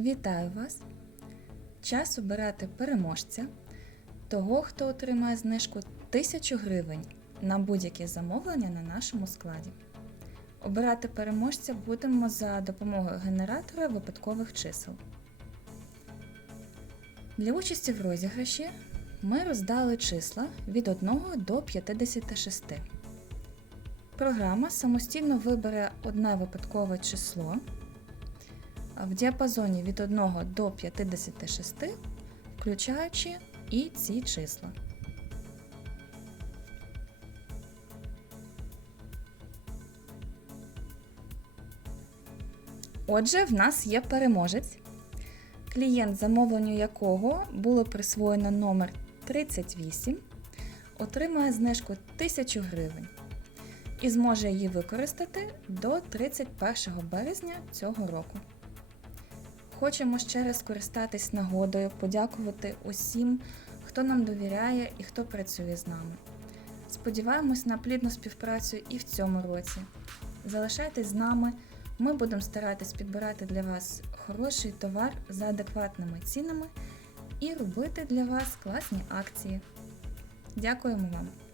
Вітаю вас! Час обирати переможця, того, хто отримає знижку 1000 гривень на будь-які замовлення на нашому складі. Обирати переможця будемо за допомогою генератора випадкових чисел. Для участі в розіграші ми роздали числа від 1 до 56. Програма самостійно вибере одне випадкове число в діапазоні від 1 до 56, включаючи і ці числа. Отже, в нас є переможець, клієнт, замовленню якого було присвоєно номер 38, отримає знижку 1000 гривень і зможе її використати до 31 березня цього року. Хочемо ще раз скористатись нагодою, подякувати усім, хто нам довіряє і хто працює з нами. Сподіваємось на плідну співпрацю і в цьому році. Залишайтесь з нами, ми будемо старатись підбирати для вас хороший товар за адекватними цінами і робити для вас класні акції. Дякуємо вам!